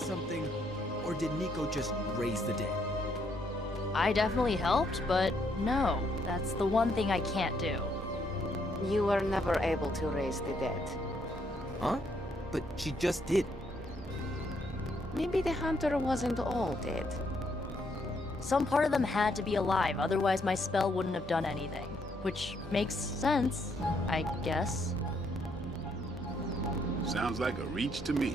Something, or did Nico just raise the dead? I definitely helped, but no, that's the one thing I can't do. You were never able to raise the dead. Huh? But she just did. Maybe the hunter wasn't all dead. Some part of them had to be alive, otherwise my spell wouldn't have done anything. Which makes sense, I guess. Sounds like a reach to me.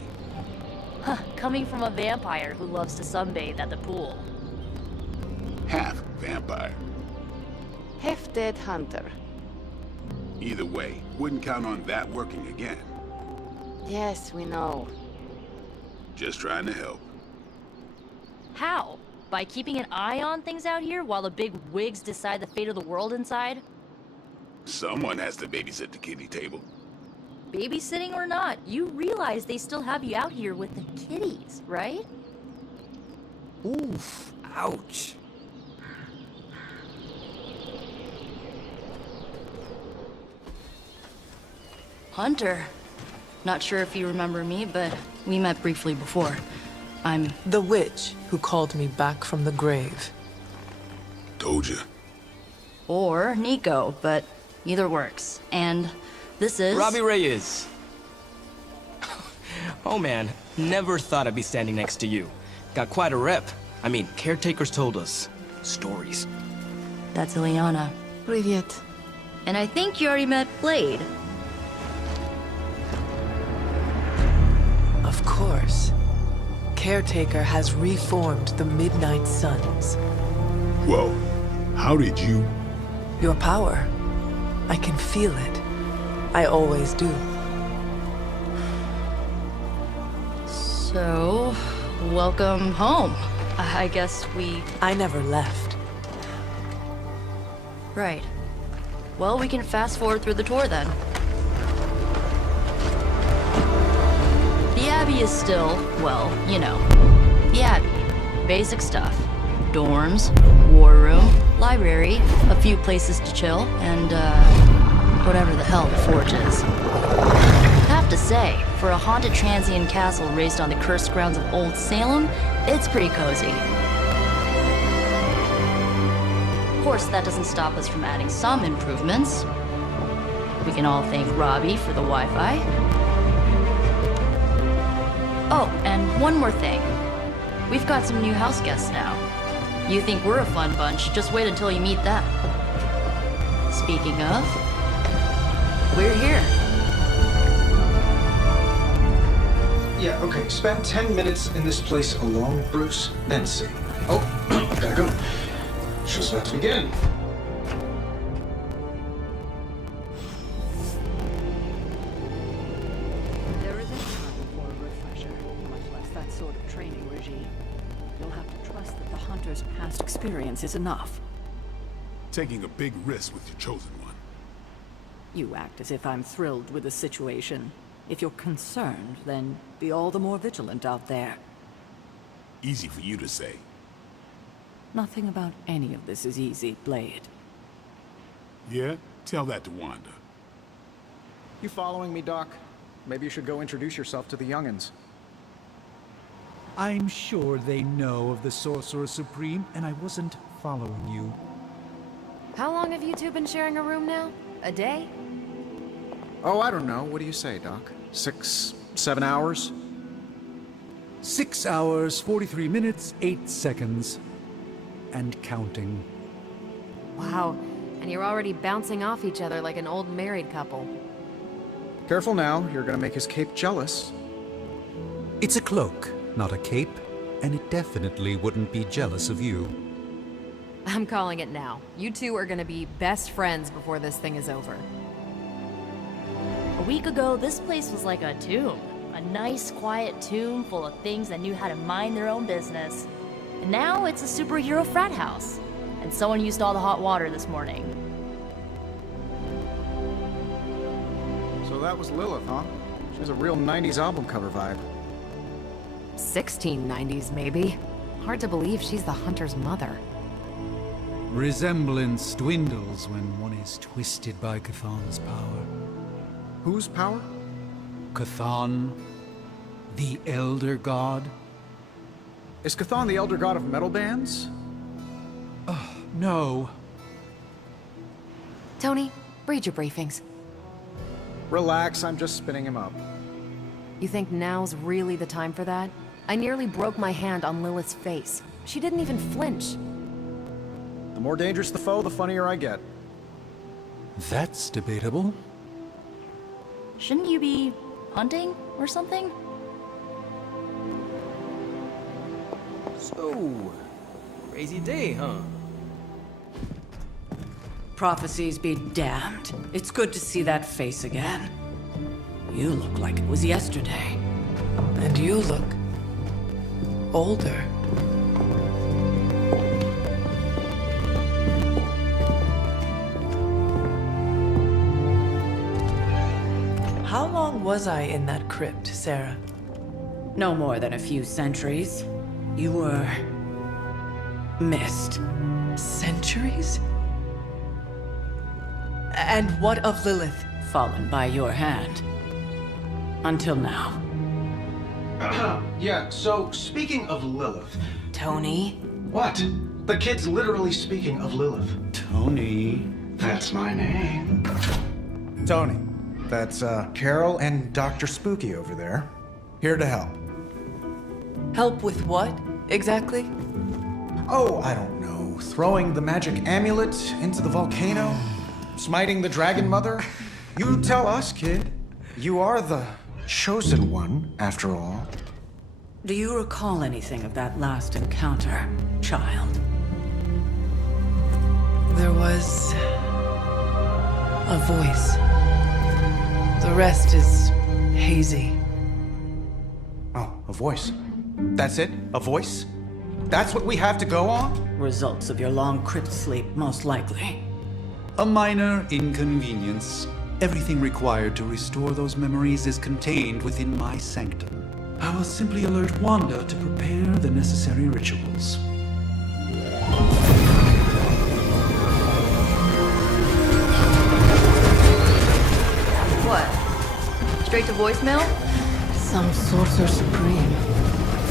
Huh, coming from a vampire who loves to sunbathe at the pool. Half vampire. Half-dead hunter. Either way, wouldn't count on that working again. Yes, we know. Just trying to help. How? By keeping an eye on things out here while the big wigs decide the fate of the world inside? Someone has to babysit the kiddie table. Babysitting or not, you realize they still have you out here with the kiddies, right? Oof, ouch. Hunter. Not sure if you remember me, but we met briefly before. I'm the witch who called me back from the grave. Told ya. Or Nico, but either works. And this is... Robbie Reyes. Oh man, never thought I'd be standing next to you. Got quite a rep. I mean, caretakers told us stories. That's Ileana. Привет. And I think you already met Blade. Of course. Caretaker has reformed the Midnight Suns. Whoa, how did you? Your power. I can feel it. I always do. So, welcome home. I guess we... I never left. Right. Well, we can fast forward through the tour then. The Abbey is still, well, you know, the Abbey. Basic stuff. Dorms, war room, library, a few places to chill, and, whatever the hell the Forge is. Have to say, for a haunted transient castle raised on the cursed grounds of Old Salem, it's pretty cozy. Of course, that doesn't stop us from adding some improvements. We can all thank Robbie for the Wi-Fi. Oh, and one more thing. We've got some new house guests now. You think we're a fun bunch, just wait until you meet them. Speaking of, we're here. Yeah, okay. Spend 10 minutes in this place alone, Bruce, then see. Oh, gotta go. Show's about to begin. There isn't time for a refresher, much less that sort of training regime. You'll have to trust that the Hunter's past experience is enough. Taking a big risk with your chosen one. You act as if I'm thrilled with the situation. If you're concerned, then be all the more vigilant out there. Easy for you to say. Nothing about any of this is easy, Blade. Yeah? Tell that to Wanda. You following me, Doc? Maybe you should go introduce yourself to the young'uns. I'm sure they know of the Sorcerer Supreme, and I wasn't following you. How long have you two been sharing a room now? A day? Oh, I don't know. What do you say, Doc? 6, 7 hours? 6 hours, 43 minutes, 8 seconds. And counting. Wow. And you're already bouncing off each other like an old married couple. Careful now, you're gonna make his cape jealous. It's a cloak, not a cape, and it definitely wouldn't be jealous of you. I'm calling it now. You two are gonna be best friends before this thing is over. A week ago, this place was like a tomb. A nice, quiet tomb full of things that knew how to mind their own business. And now it's a superhero frat house. And someone used all the hot water this morning. So that was Lilith, huh? She has a real 90s album cover vibe. 1690s, maybe. Hard to believe she's the Hunter's mother. Resemblance dwindles when one is twisted by Cthulhu's power. Whose power? Cthulhu, the Elder God. Is Cthulhu the elder god of metal bands? No. Tony, read your briefings. Relax, I'm just spinning him up. You think now's really the time for that? I nearly broke my hand on Lilith's face. She didn't even flinch. The more dangerous the foe, the funnier I get. That's debatable. Shouldn't you be hunting or something? So, crazy day, huh? Prophecies be damned. It's good to see that face again. You look like it was yesterday. And you look older. How long was I in that crypt, Sarah? No more than a few centuries. You were missed. Centuries? And what of Lilith? Fallen by your hand. Until now. Yeah, so speaking of Lilith. Tony? What? The kid's literally speaking of Lilith. Tony. That's my name. Tony, that's Carol and Dr. Spooky over there. Here to help. Help with what, exactly? Oh, I don't know. Throwing the magic amulet into the volcano? Smiting the dragon mother? You tell us, kid. You are the chosen one, after all. Do you recall anything of that last encounter, child? There was a voice. The rest is hazy. Oh, a voice. That's it? A voice? That's what we have to go on? Results of your long crypt sleep, most likely. A minor inconvenience. Everything required to restore those memories is contained within my sanctum. I will simply alert Wanda to prepare the necessary rituals. What? Straight to voicemail? Some sorcerer supreme.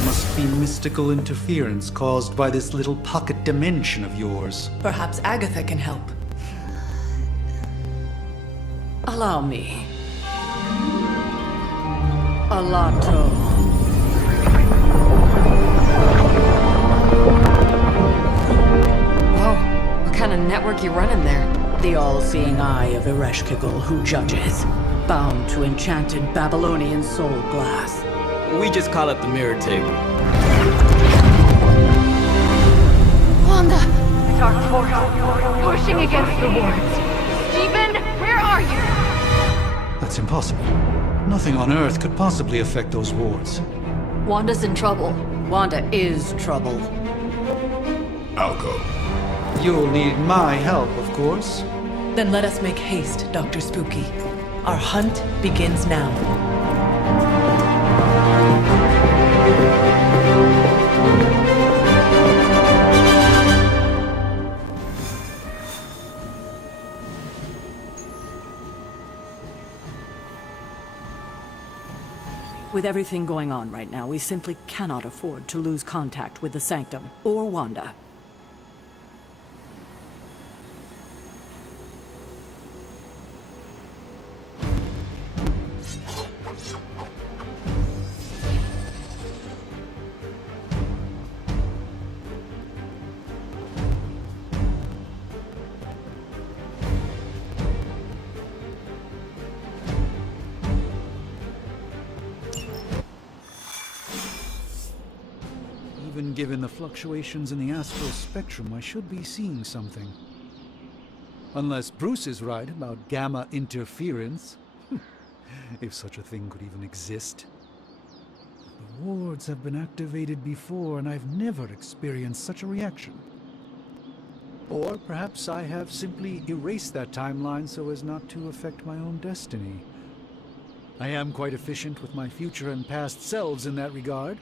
Must be mystical interference caused by this little pocket dimension of yours. Perhaps Agatha can help. Allow me. Alato. Whoa, what kind of network you running there? The all-seeing eye of Ereshkigal who judges, bound to enchanted Babylonian soul glass. We just call it the mirror table. Wanda! The dark force, pushing against the wards. Stephen, where are you? That's impossible. Nothing on Earth could possibly affect those wards. Wanda's in trouble. Wanda is trouble. I'll go. You'll need my help, of course. Then let us make haste, Dr. Spooky. Our hunt begins now. With everything going on right now, we simply cannot afford to lose contact with the Sanctum or Wanda. Even given the fluctuations in the astral spectrum, I should be seeing something. Unless Bruce is right about gamma interference. If such a thing could even exist. The wards have been activated before, and I've never experienced such a reaction. Or perhaps I have simply erased that timeline so as not to affect my own destiny. I am quite efficient with my future and past selves in that regard.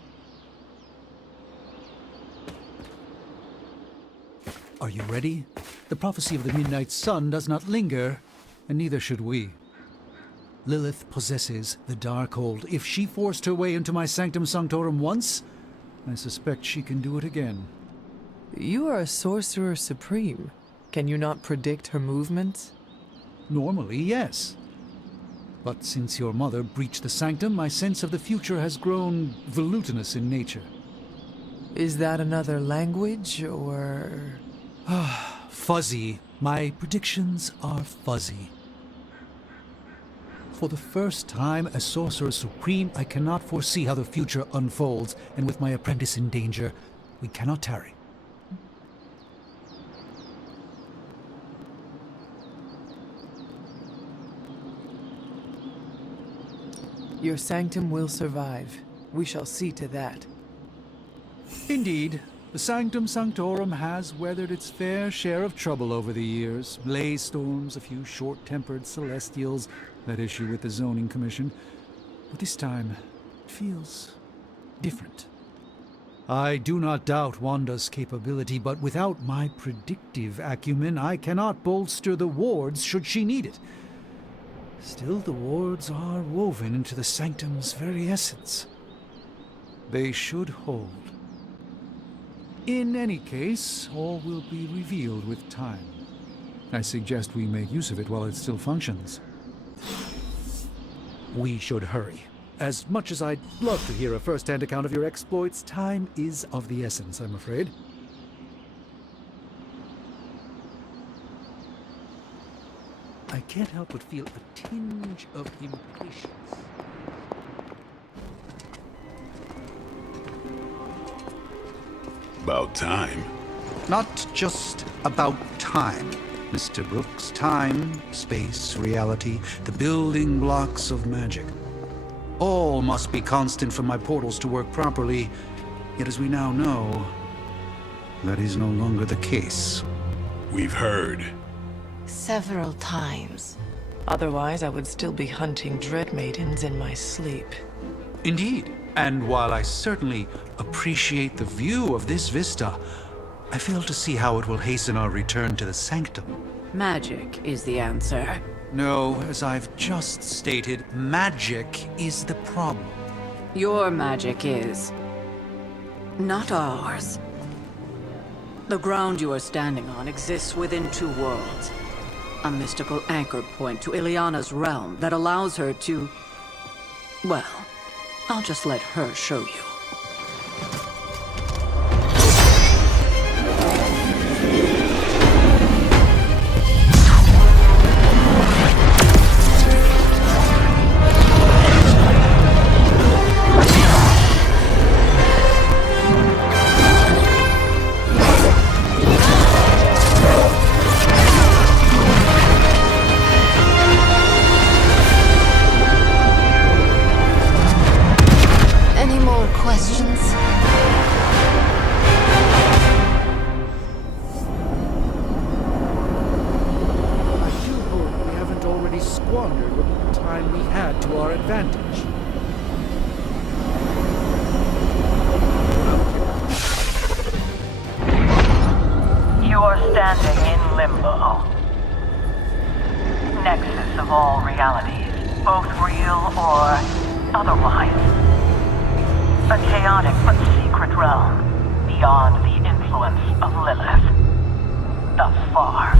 Are you ready? The prophecy of the Midnight Sun does not linger, and neither should we. Lilith possesses the Darkhold. If she forced her way into my Sanctum Sanctorum once, I suspect she can do it again. You are a sorcerer supreme. Can you not predict her movements? Normally, yes. But since your mother breached the Sanctum, my sense of the future has grown volutinous in nature. Is that another language, or...? Fuzzy. My predictions are fuzzy. For the first time as Sorcerer Supreme, I cannot foresee how the future unfolds, and with my apprentice in danger, we cannot tarry. Your sanctum will survive. We shall see to that. Indeed. The Sanctum Sanctorum has weathered its fair share of trouble over the years. Blaze storms, a few short-tempered celestials that issue with the Zoning Commission. But this time, it feels different. I do not doubt Wanda's capability, but without my predictive acumen, I cannot bolster the wards should she need it. Still, the wards are woven into the Sanctum's very essence. They should hold. In any case, all will be revealed with time. I suggest we make use of it while it still functions. We should hurry. As much as I'd love to hear a first-hand account of your exploits, time is of the essence, I'm afraid. I can't help but feel a tinge of impatience. About time. Not just about time, Mr. Brooks. Time, space, reality, the building blocks of magic. All must be constant for my portals to work properly, yet as we now know, that is no longer the case. We've heard. Several times. Otherwise, I would still be hunting dread maidens in my sleep. Indeed. And while I certainly appreciate the view of this vista, I fail to see how it will hasten our return to the sanctum. Magic is the answer. No, as I've just stated, magic is the problem. Your magic is not ours. The ground you are standing on exists within two worlds. A mystical anchor point to Ileana's realm that allows her to... Well, I'll just let her show you. Any more questions? I do hope we haven't already squandered what little time we had to our advantage. You are standing in limbo. Nexus of all realities, both real or otherwise. A chaotic but secret realm, beyond the influence of Lilith. Thus far.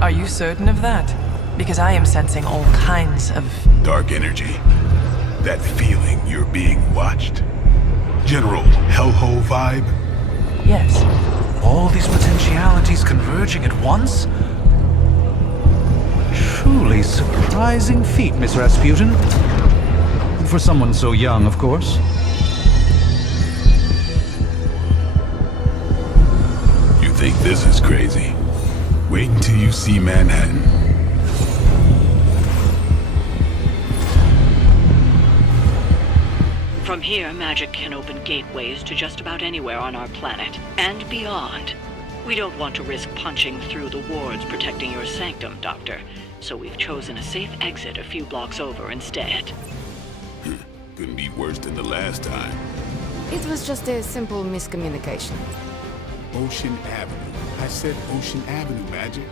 Are you certain of that? Because I am sensing all kinds of... Dark energy. That feeling you're being watched. General hellhole vibe. Yes. All these potentialities converging at once? Truly surprising feat, Miss Rasputin. For someone so young, of course. You think this is crazy? Wait until you see Manhattan. From here, magic can open gateways to just about anywhere on our planet, and beyond. We don't want to risk punching through the wards protecting your sanctum, Doctor, so we've chosen a safe exit a few blocks over instead. Couldn't be worse than the last time. It was just a simple miscommunication. Ocean Avenue. I said Ocean Avenue, Magic.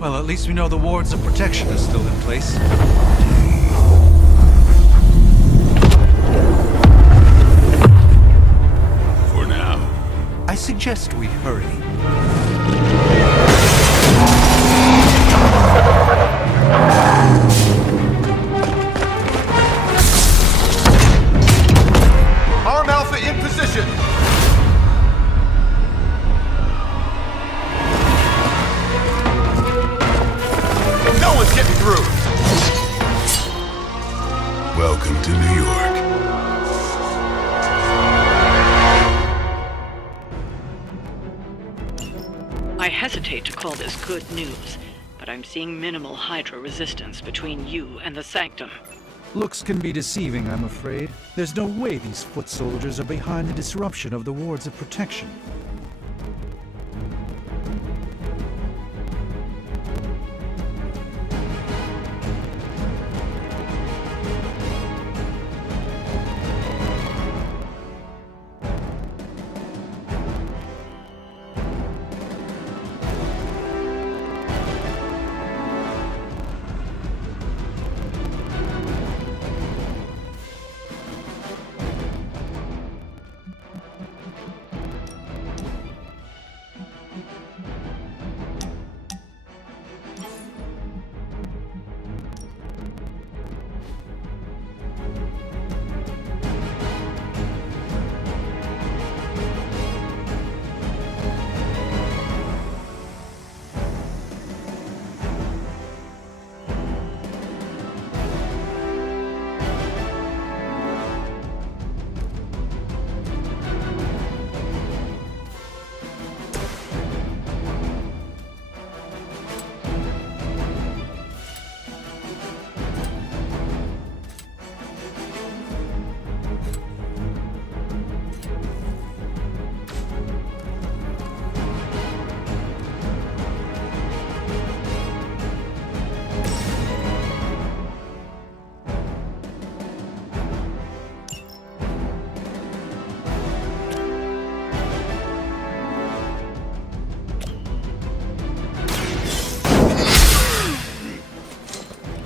Well, at least we know the wards of protection are still in place. For now. I suggest we hurry. Arm Alpha in position! No one's getting through! Welcome to New York. I hesitate to call this good news, but I'm seeing minimal Hydra resistance between you and the Sanctum. Looks can be deceiving, I'm afraid. There's no way these foot soldiers are behind the disruption of the wards of protection.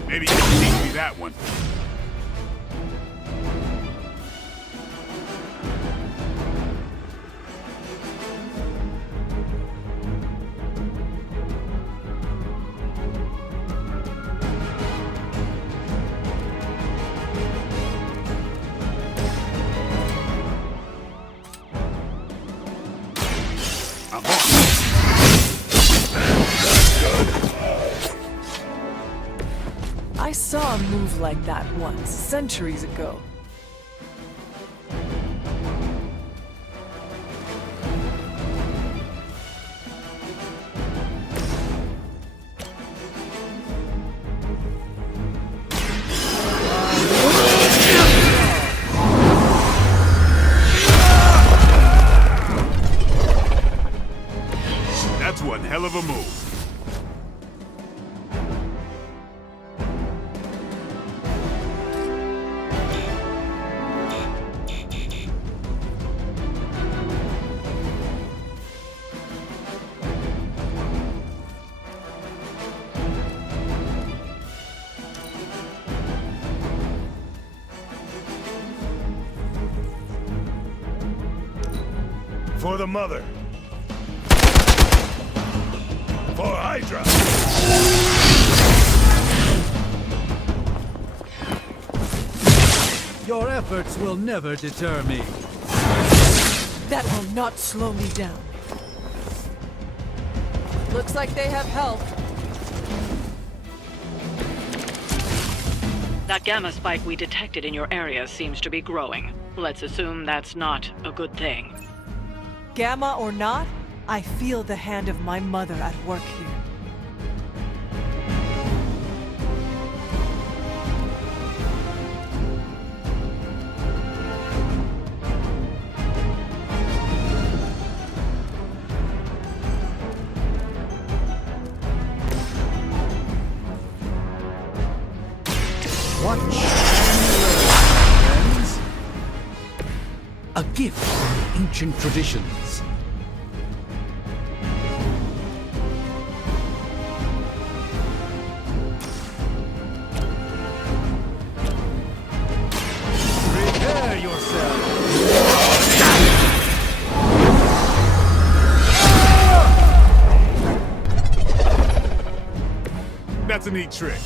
Maybe you can teach me that one. I'm on. I saw a move like that once, centuries ago. That's one hell of a move. For the mother. For Hydra. Your efforts will never deter me. That will not slow me down. Looks like they have help. That gamma spike we detected in your area seems to be growing. Let's assume that's not a good thing. Gamma or not, I feel the hand of my mother at work here. Watch and learn, friends. A gift from ancient traditions. Prepare yourself. That's a neat trick.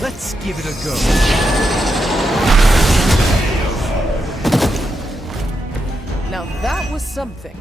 Let's give it a go. Now that was something.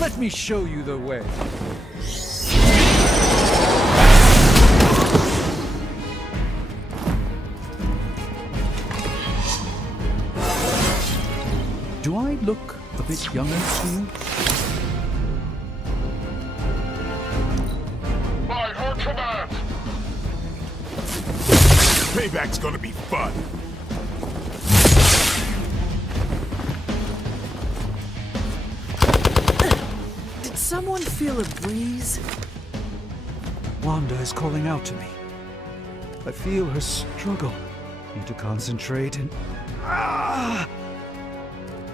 Let me show you the way. Do I look a bit younger to you? By her command! Payback's gonna be fun. Someone feel a breeze? Wanda is calling out to me. I feel her struggle. Need to concentrate and...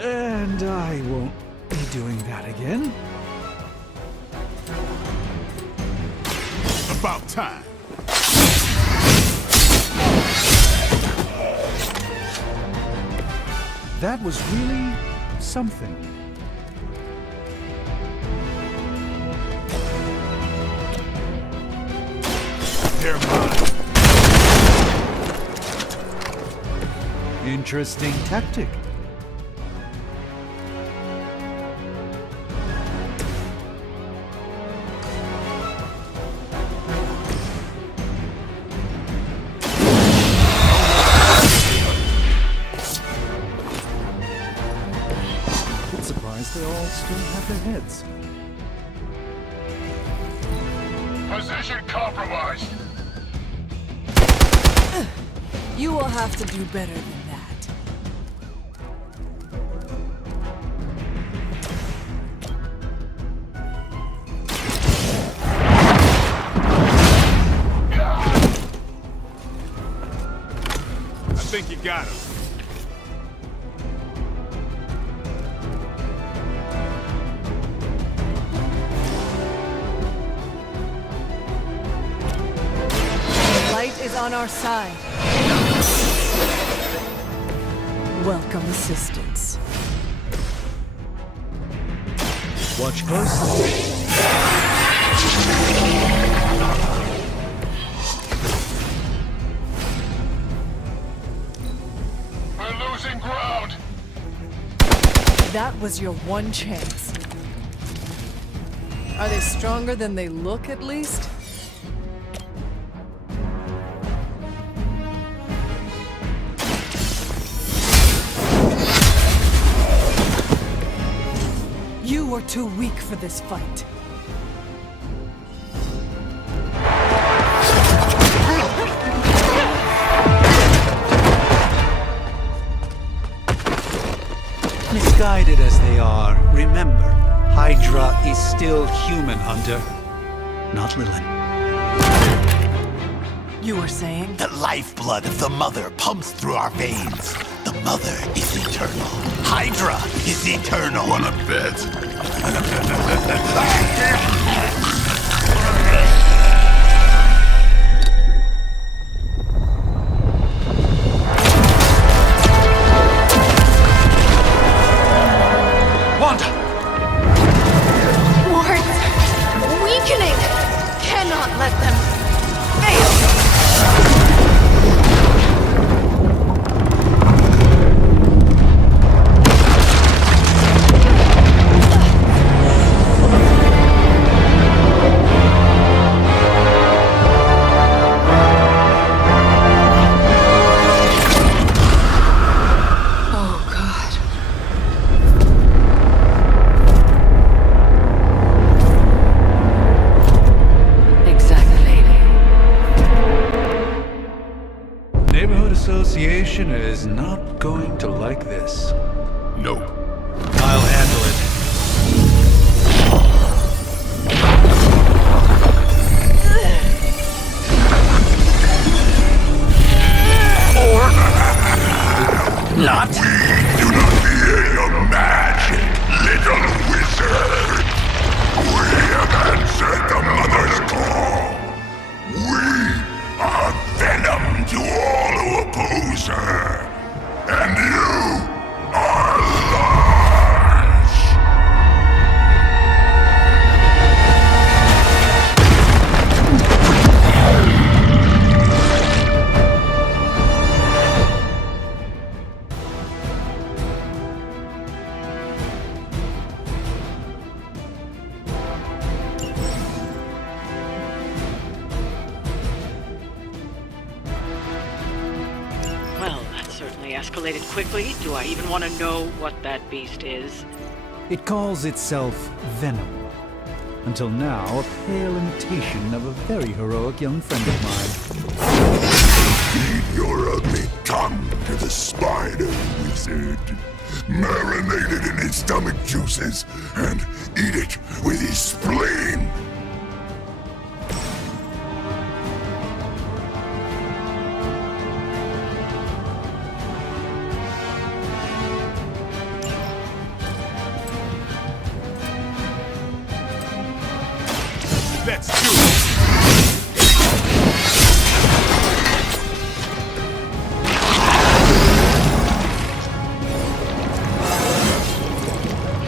And I won't be doing that again. About time. That was really something. They're mine. Interesting tactic. surprised they all still have their heads. Position compromised. You will have to do better than that. I think you got him. The light is on our side. Welcome assistance. Watch closely. We're losing ground. That was your one chance. Are they stronger than they look, at least? You were too weak for this fight. Misguided as they are, remember, Hydra is still human, Hunter. Not Lilin. You were saying? The lifeblood of the Mother pumps through our veins. The Mother is eternal. Hydra is eternal. Wanna bet? Wanda! Wards! Weakening! Cannot let them fail! Association is not going to like this. No. I'll handle it. Not? We do not fear your magic, little wizard. We have answered the Mother's call. We are venom to all who oppose her. And you are large. Well, that certainly escalated quickly. Do I even want to know what that beast is? It calls itself Venom. Until now, a pale imitation of a very heroic young friend of mine. Feed your ugly tongue to the spider wizard. Marinate it in his stomach juices and eat it with his spleen. Let's do it!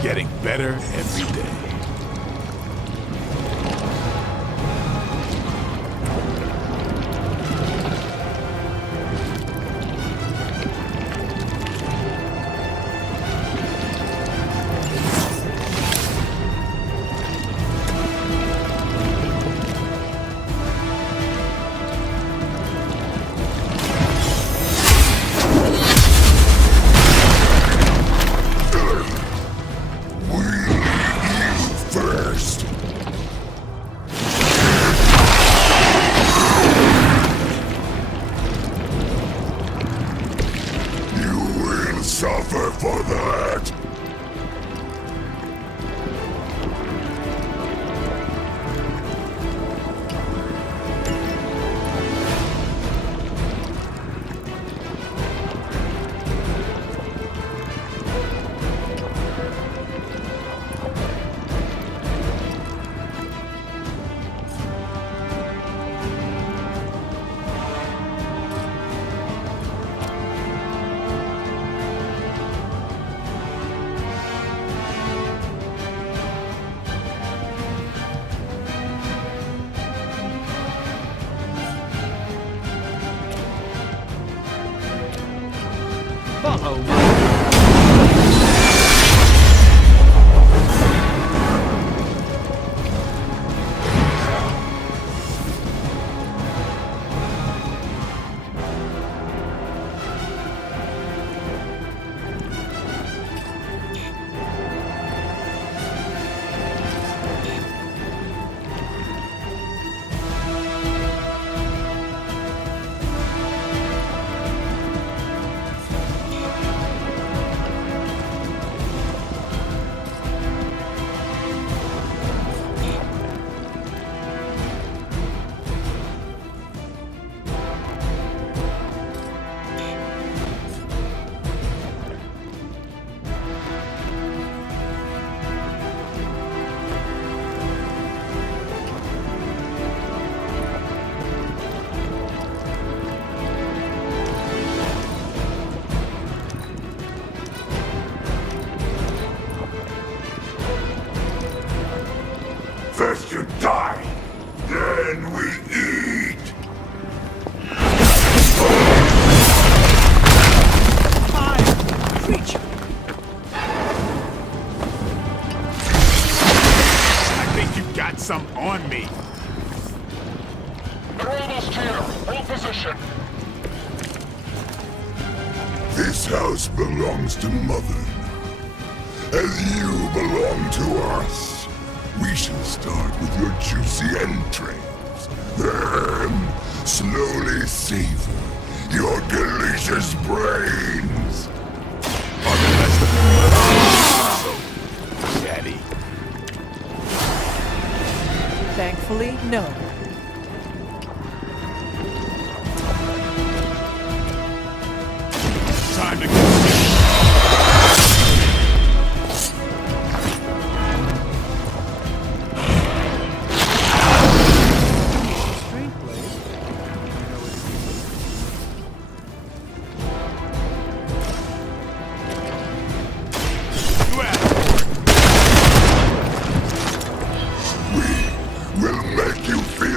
Getting better every day. No, my... First you die, then we eat. I think you've got some on me. This house belongs to Mother, as you belong to us. We shall start with your juicy entrails, then slowly savor your delicious brains. Daddy. Thankfully, no. Time to go. We'll make you feel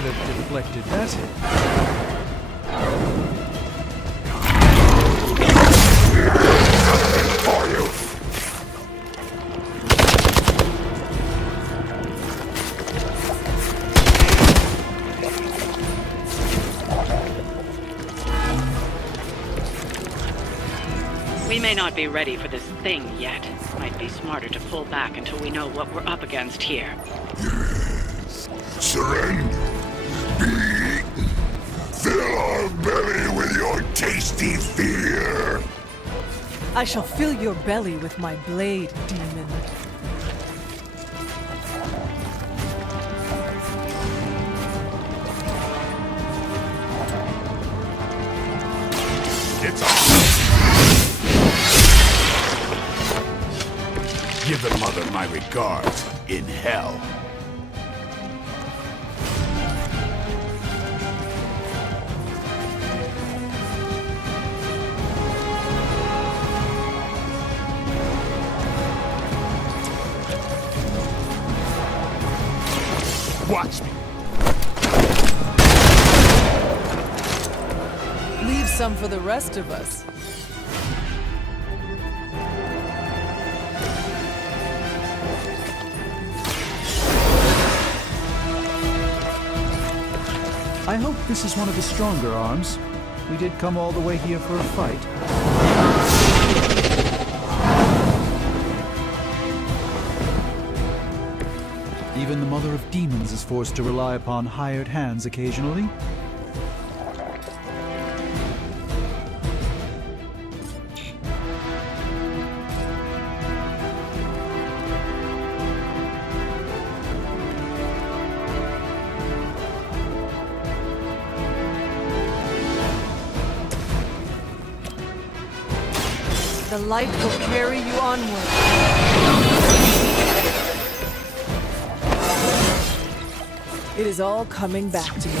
should have deflected that hit. For you. We may not be ready for this thing yet. Might be smarter to pull back until we know what we're up against here. Yes. Surrender. Be eaten. Fill our belly with your tasty fear. I shall fill your belly with my blade, demon. It's on. Give the mother my regards in hell. Watch me. Leave some for the rest of us. I hope this is one of the stronger arms. We did come all the way here for a fight. Even the Mother of Demons is forced to rely upon hired hands occasionally. The light will carry you onward. It is all coming back to me.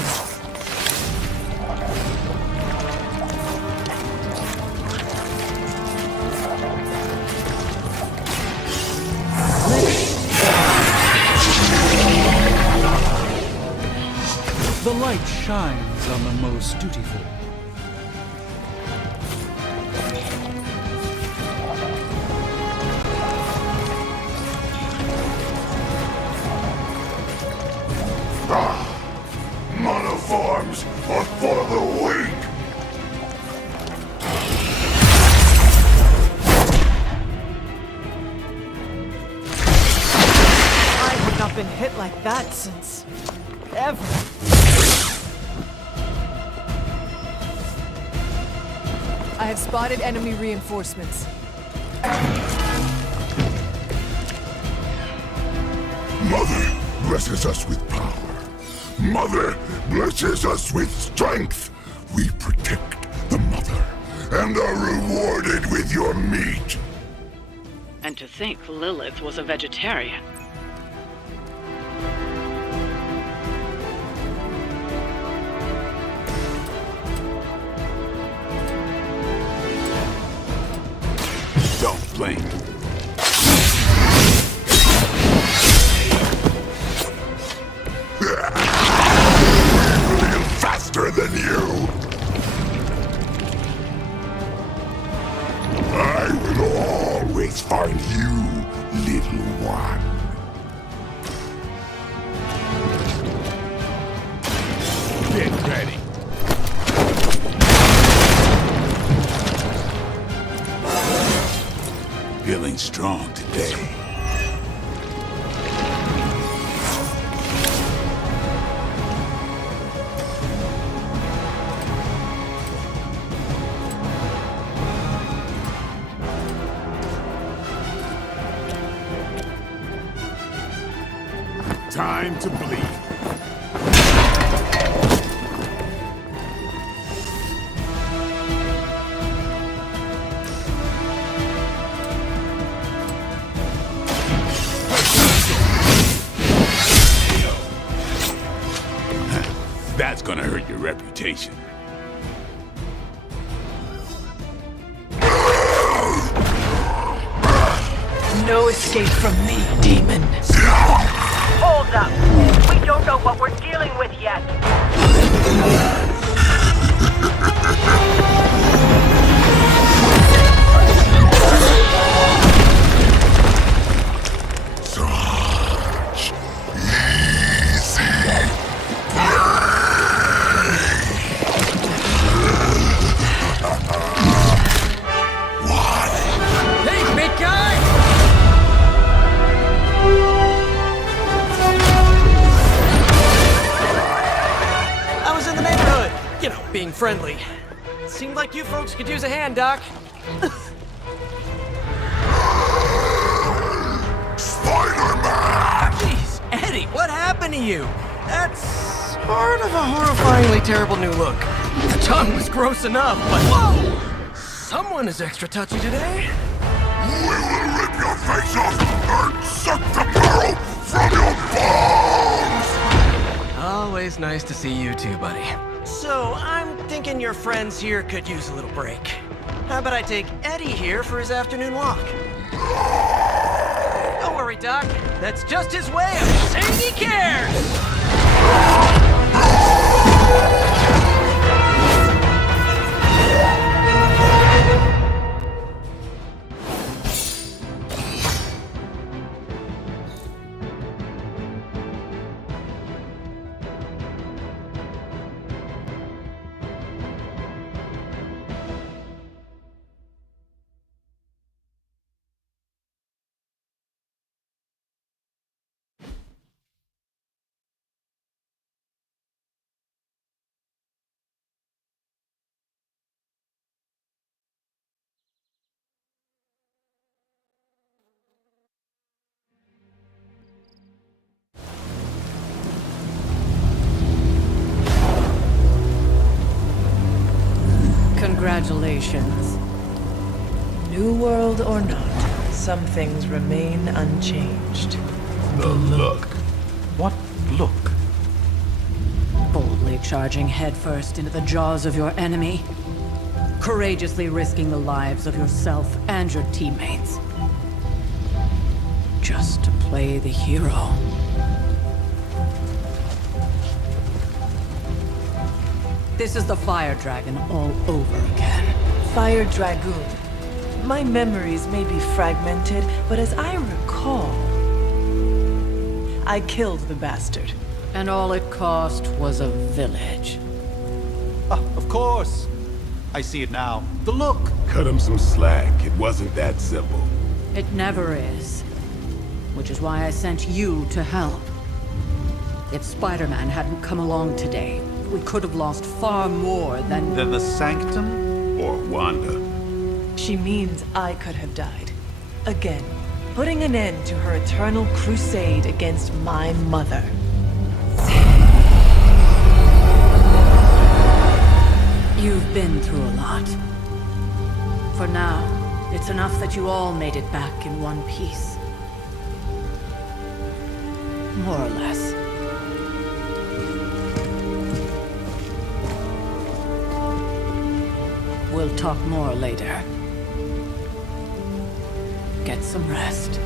The light shines on the most dutiful. Monoforms are for the weak. I have not been hit like that since... ever. I have spotted enemy reinforcements. Mother blesses us with power. Mother blesses us with strength. We protect the mother and are rewarded with your meat. And to think Lilith was a vegetarian. Don't blink. Faster than you. I will always find you, little one. Get ready. Feeling strong today. Time to bleed. That's gonna hurt your reputation. No escape from me, demon. Hold up. We don't know what we're dealing with yet. being friendly. Seemed like you folks could use a hand, Doc. Spider-Man! Jeez, Eddie, what happened to you? That's sort of a horrifyingly terrible new look. The tongue was gross enough, but whoa! Someone is extra touchy today. We will rip your face off and suck the marrow from your bones! Always nice to see you too, buddy. So, I'm thinking your friends here could use a little break. How about I take Eddie here for his afternoon walk? Don't worry, Doc. That's just his way of saying he cares! Congratulations. New world or not, some things remain unchanged. The look. What look? Boldly charging headfirst into the jaws of your enemy. Courageously risking the lives of yourself and your teammates. Just to play the hero. This is the Fire Dragon all over again. Fire Dragoon. My memories may be fragmented, but as I recall, I killed the bastard. And all it cost was a village. Of course. I see it now. The look. Cut him some slack. It wasn't that simple. It never is. Which is why I sent you to help. If Spider-Man hadn't come along today, we could have lost far more than... The Sanctum? Or Wanda. She means I could have died. Again, putting an end to her eternal crusade against my mother. You've been through a lot. For now, it's enough that you all made it back in one piece. More or less. We'll talk more later. Get some rest.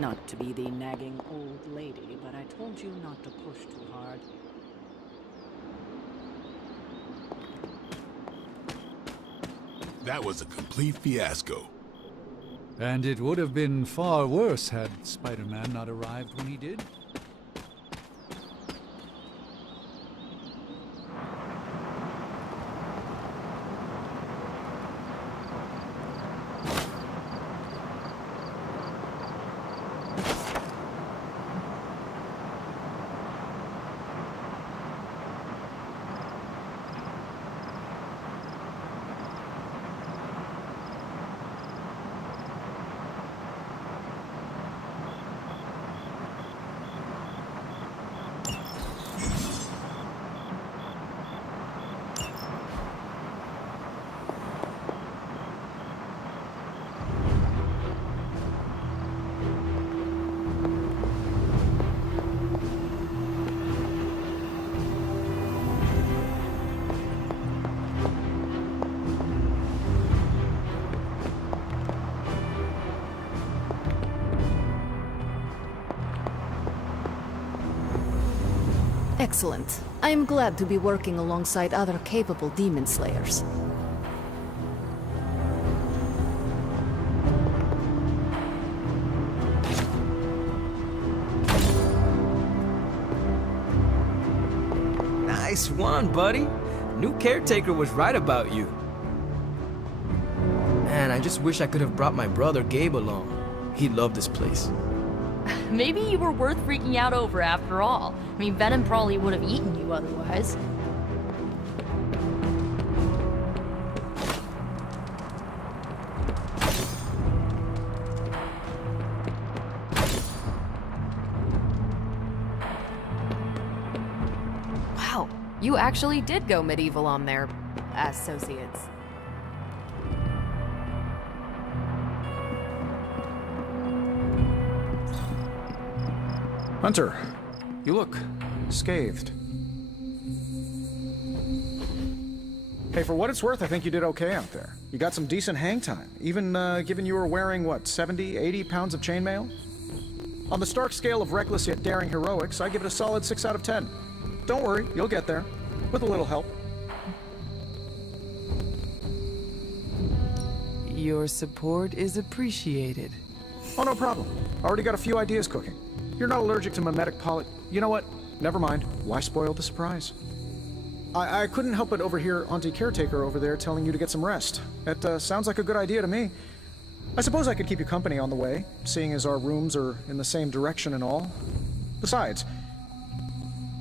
Not to be the nagging old lady, but I told you not to push too hard. That was a complete fiasco. And it would have been far worse had Spider-Man not arrived when he did. Excellent. I am glad to be working alongside other capable demon slayers. Nice one, buddy. New caretaker was right about you. Man, I just wish I could have brought my brother Gabe along. He loved this place. Maybe you were worth freaking out over after all. I mean, Venom probably would have eaten you otherwise. Wow, you actually did go medieval on their associates. Hunter, you look scathed. Hey, for what it's worth, I think you did okay out there. You got some decent hang time, even given you were wearing, what, 70, 80 pounds of chainmail? On the Stark scale of reckless yet daring heroics, I give it a solid 6 out of 10. Don't worry, you'll get there, with a little help. Your support is appreciated. Oh, no problem. Already got a few ideas cooking. You're not allergic to mimetic poly... You know what? Never mind. Why spoil the surprise? I couldn't help but overhear Auntie Caretaker over there telling you to get some rest. It sounds like a good idea to me. I suppose I could keep you company on the way, seeing as our rooms are in the same direction and all. Besides,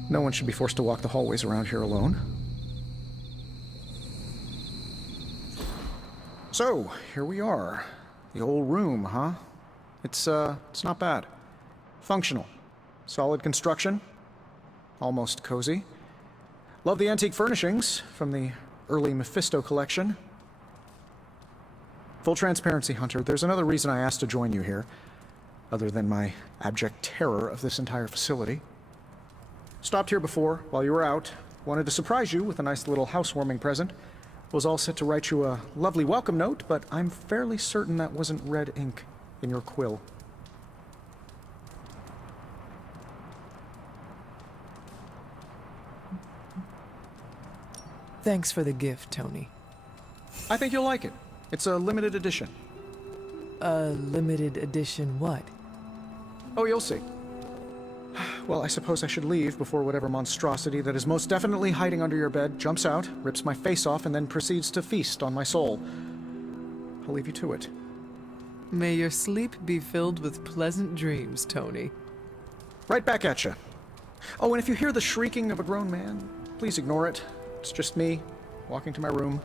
no one should be forced to walk the hallways around here alone. So, here we are. The old room, huh? It's not bad. Functional. Solid construction. Almost cozy. Love the antique furnishings from the early Mephisto collection. Full transparency, Hunter, there's another reason I asked to join you here, other than my abject terror of this entire facility. Stopped here before, while you were out. Wanted to surprise you with a nice little housewarming present. Was all set to write you a lovely welcome note, but I'm fairly certain that wasn't red ink in your quill. Thanks for the gift, Tony. I think you'll like it. It's a limited edition. A limited edition what? Oh, you'll see. Well, I suppose I should leave before whatever monstrosity that is most definitely hiding under your bed jumps out, rips my face off, and then proceeds to feast on my soul. I'll leave you to it. May your sleep be filled with pleasant dreams, Tony. Right back at you. Oh, and if you hear the shrieking of a grown man, please ignore it. It's just me, walking to my room.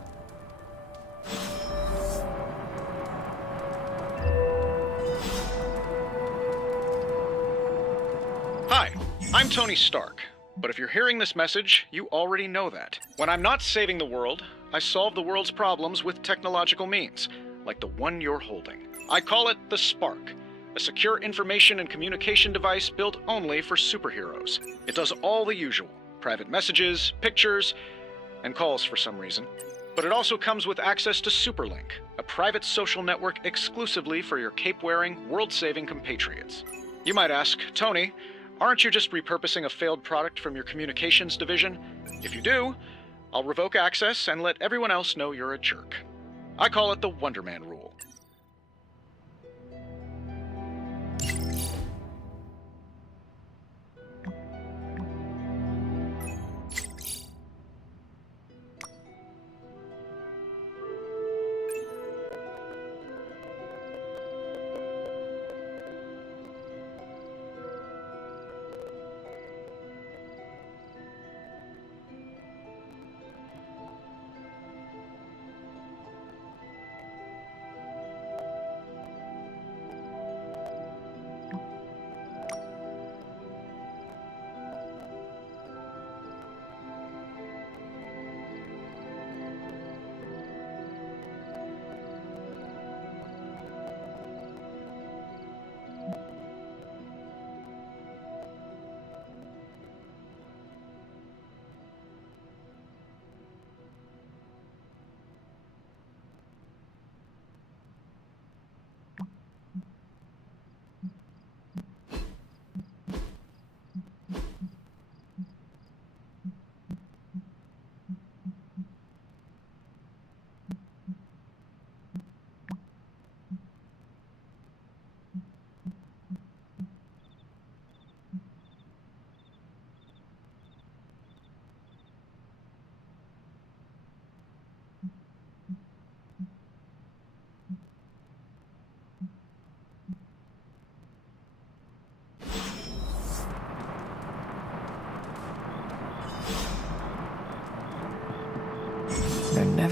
Hi, I'm Tony Stark. But if you're hearing this message, you already know that. When I'm not saving the world, I solve the world's problems with technological means, like the one you're holding. I call it the Spark, a secure information and communication device built only for superheroes. It does all the usual, private messages, pictures, and calls for some reason. But it also comes with access to Superlink, a private social network exclusively for your cape-wearing, world-saving compatriots. You might ask, Tony, aren't you just repurposing a failed product from your communications division? If you do, I'll revoke access and let everyone else know you're a jerk. I call it the Wonder Man rule.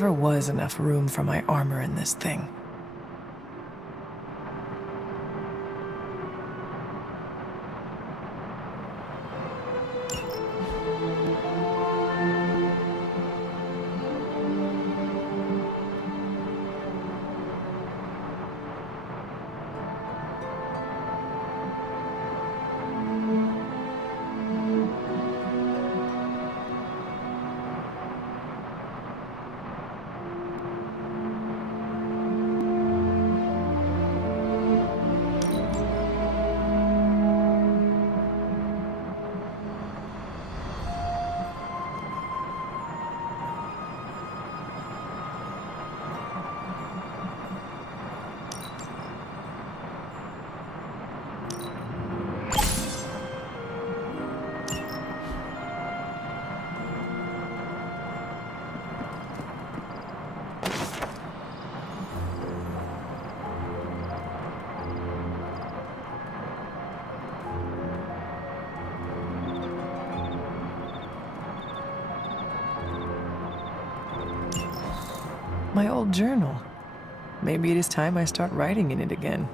never was enough room for my armor in this thing. My old journal. Maybe it is time I start writing in it again.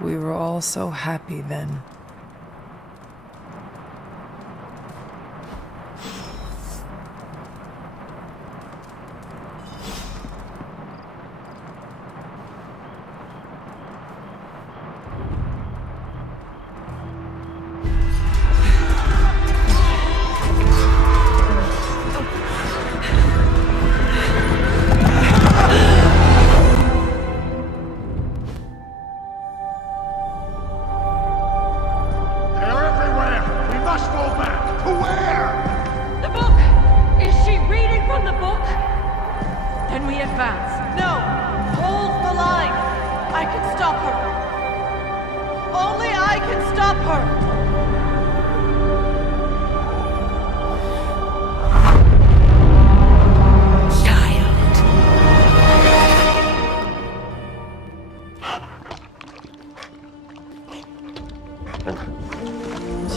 We were all so happy then.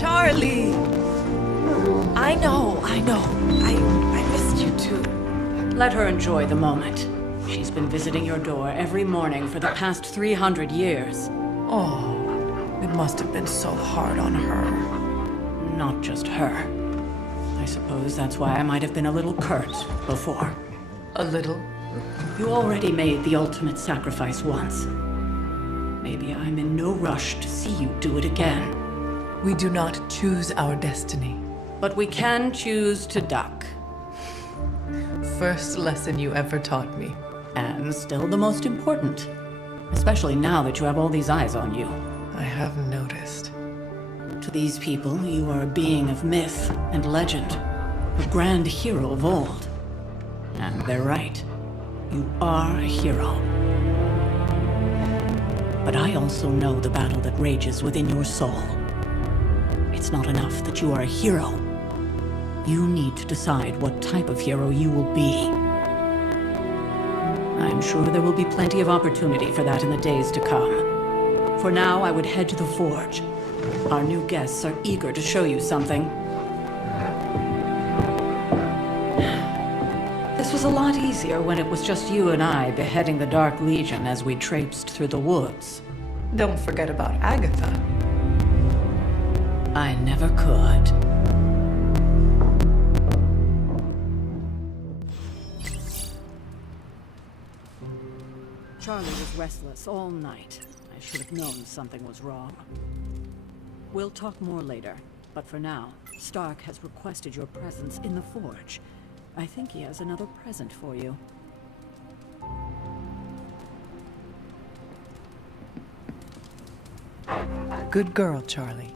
Charlie! I know. I missed you too. Let her enjoy the moment. She's been visiting your door every morning for the past 300 years. Oh, it must have been so hard on her. Not just her. I suppose that's why I might have been a little curt before. A little? You already made the ultimate sacrifice once. Maybe I'm in no rush to see you do it again. We do not choose our destiny. But we can choose to duck. First lesson you ever taught me. And still the most important. Especially now that you have all these eyes on you. I have noticed. To these people, you are a being of myth and legend. A grand hero of old. And they're right. You are a hero. But I also know the battle that rages within your soul. It's not enough that you are a hero. You need to decide what type of hero you will be. I'm sure there will be plenty of opportunity for that in the days to come. For now, I would head to the forge. Our new guests are eager to show you something. This was a lot easier when it was just you and I beheading the Dark Legion as we traipsed through the woods. Don't forget about Agatha. I never could. Charlie was restless all night. I should have known something was wrong. We'll talk more later, but for now, Stark has requested your presence in the forge. I think he has another present for you. Good girl, Charlie.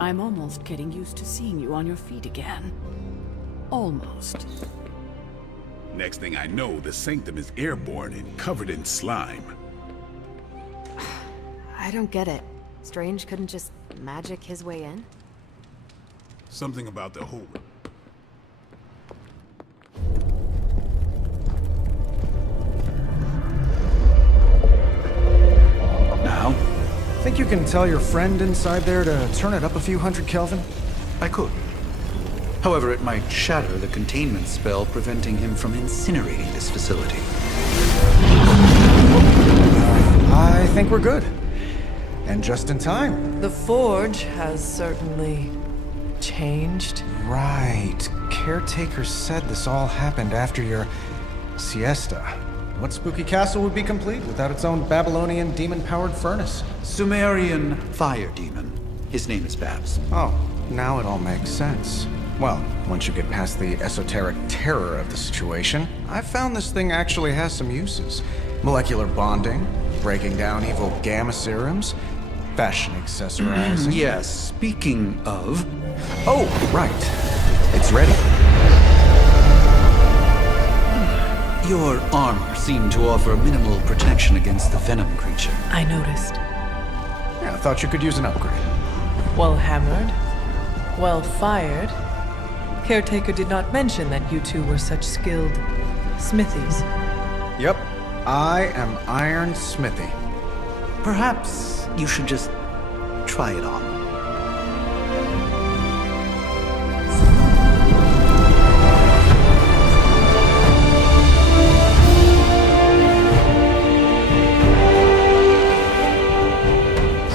I'm almost getting used to seeing you on your feet again. Almost. Next thing I know, the Sanctum is airborne and covered in slime. I don't get it. Strange couldn't just magic his way in? Something about the whole... Now? Think you can tell your friend inside there to turn it up a few hundred Kelvin? I could. However, it might shatter the containment spell preventing him from incinerating this facility. I think we're good. And just in time. The forge has certainly changed. Right. Caretaker said this all happened after your siesta. What spooky castle would be complete without its own Babylonian demon-powered furnace? Sumerian fire demon. His name is Babs. Oh, now it all makes sense. Well, once you get past the esoteric terror of the situation, I've found this thing actually has some uses. Molecular bonding, breaking down evil gamma serums, fashion accessorizing. Yes, speaking of... Oh, right. It's ready. Your armor seemed to offer minimal protection against the venom creature. I noticed. Yeah, I thought you could use an upgrade. Well hammered. Well fired. Caretaker did not mention that you two were such skilled smithies. Yep. I am Iron Smithy. Perhaps you should just try it on.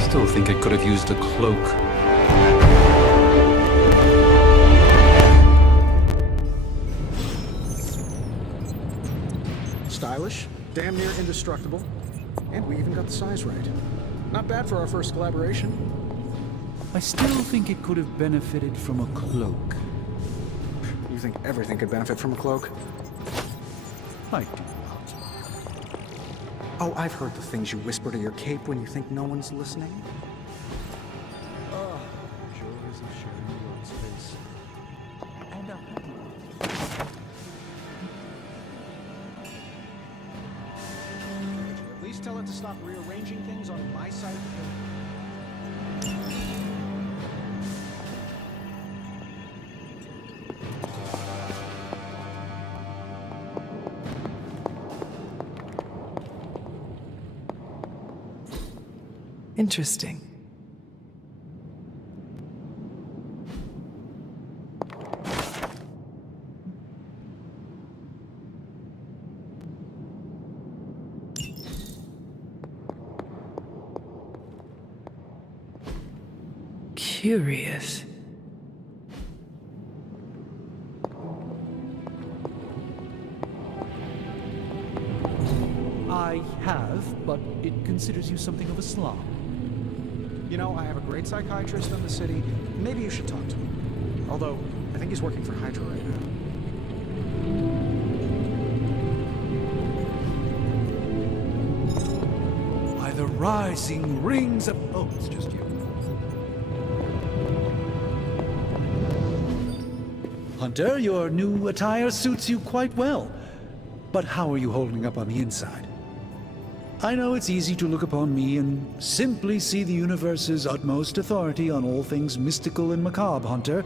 Still think it could have used a cloak. Stylish, damn near indestructible, and we even got the size right. Not bad for our first collaboration. I still think it could have benefited from a cloak. You think everything could benefit from a cloak? I do not. Oh, I've heard the things you whisper to your cape when you think no one's listening. Joys of sharing the world space. And a happy one. Could you at least tell it to stop rearranging things on my side of the building? Interesting. Curious. I have, but it considers you something of a slob. You know, I have a great psychiatrist in the city. Maybe you should talk to him. Although, I think he's working for Hydra right now. By the rising rings of... Oh, it's just you. Hunter, your new attire suits you quite well. But how are you holding up on the inside? I know it's easy to look upon me and simply see the universe's utmost authority on all things mystical and macabre, Hunter.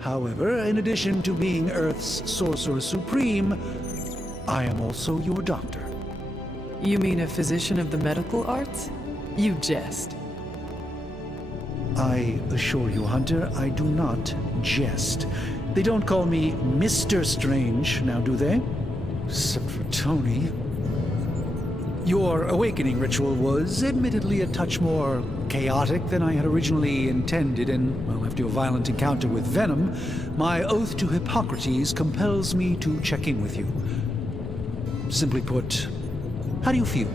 However, in addition to being Earth's sorcerer supreme, I am also your doctor. You mean a physician of the medical arts? You jest. I assure you, Hunter, I do not jest. They don't call me Mr. Strange, now do they? Except for Tony. Your awakening ritual was admittedly a touch more chaotic than I had originally intended, and, well, after your violent encounter with Venom, my oath to Hippocrates compels me to check in with you. Simply put, how do you feel?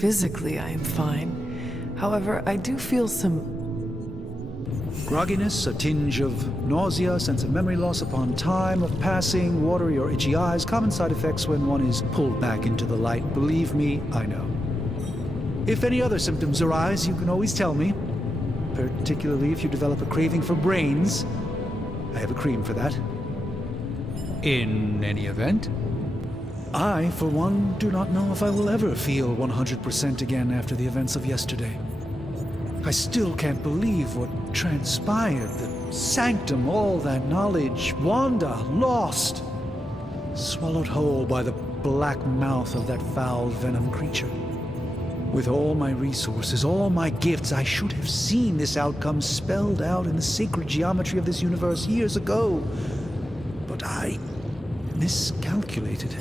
Physically, I am fine. However, I do feel some Grogginess, a tinge of nausea, sense of memory loss upon time of passing, watery or itchy eyes, common side effects when one is pulled back into the light. Believe me, I know. If any other symptoms arise, you can always tell me, particularly if you develop a craving for brains. I have a cream for that. In any event, I, for one, do not know if I will ever feel 100% again after the events of yesterday. I still can't believe what transpired. The sanctum, all that knowledge, Wanda, lost. Swallowed whole by the black mouth of that foul venom creature. With all my resources, all my gifts, I should have seen this outcome spelled out in the sacred geometry of this universe years ago. But I miscalculated.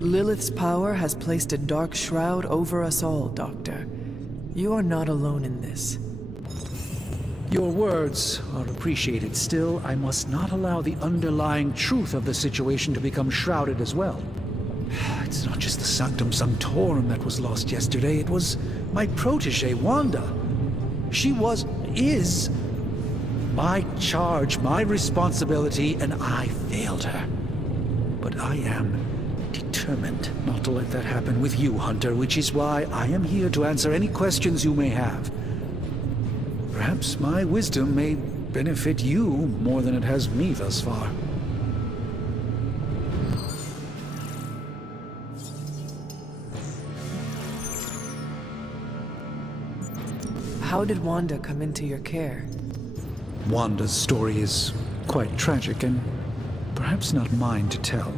Lilith's power has placed a dark shroud over us all, Doctor. You are not alone in this. Your words are appreciated. Still, I must not allow the underlying truth of the situation to become shrouded as well. It's not just the Sanctum Sanctorum that was lost yesterday. It was my protege, Wanda. She is my charge, my responsibility, and I failed her. But I am determined not to let that happen with you, Hunter, which is why I am here to answer any questions you may have. Perhaps my wisdom may benefit you more than it has me thus far. How did Wanda come into your care? Wanda's story is quite tragic and perhaps not mine to tell.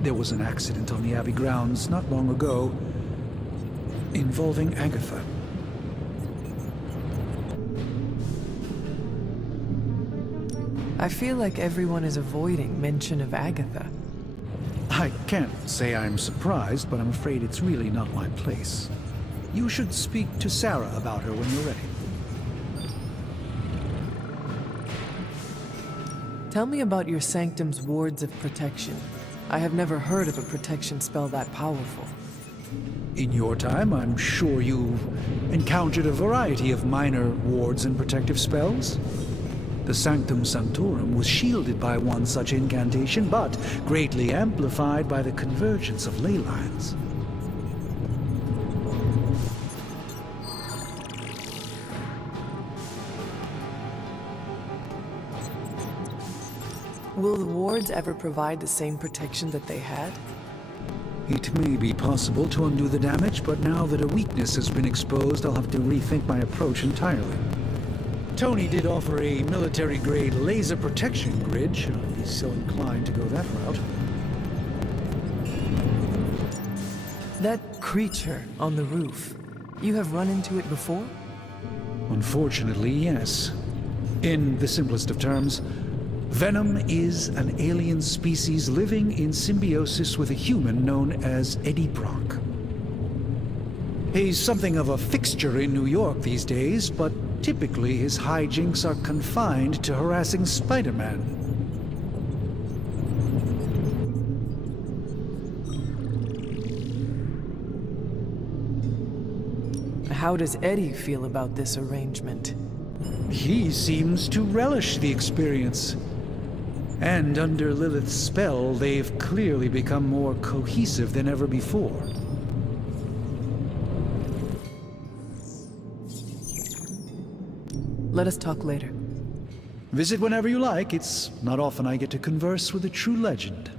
There was an accident on the Abbey grounds not long ago involving Agatha. I feel like everyone is avoiding mention of Agatha. I can't say I'm surprised, but I'm afraid it's really not my place. You should speak to Sarah about her when you're ready. Tell me about your Sanctum's wards of protection. I have never heard of a protection spell that powerful. In your time, I'm sure you've encountered a variety of minor wards and protective spells. The Sanctum Sanctorum was shielded by one such incantation, but greatly amplified by the convergence of ley lines. Will the wards ever provide the same protection that they had? It may be possible to undo the damage, but now that a weakness has been exposed, I'll have to rethink my approach entirely. Tony did offer a military-grade laser protection grid, should I be so inclined to go that route. That creature on the roof, you have run into it before? Unfortunately, yes. In the simplest of terms, Venom is an alien species living in symbiosis with a human known as Eddie Brock. He's something of a fixture in New York these days, but typically his hijinks are confined to harassing Spider-Man. How does Eddie feel about this arrangement? He seems to relish the experience. And under Lilith's spell, they've clearly become more cohesive than ever before. Let us talk later. Visit whenever you like. It's not often I get to converse with a true legend.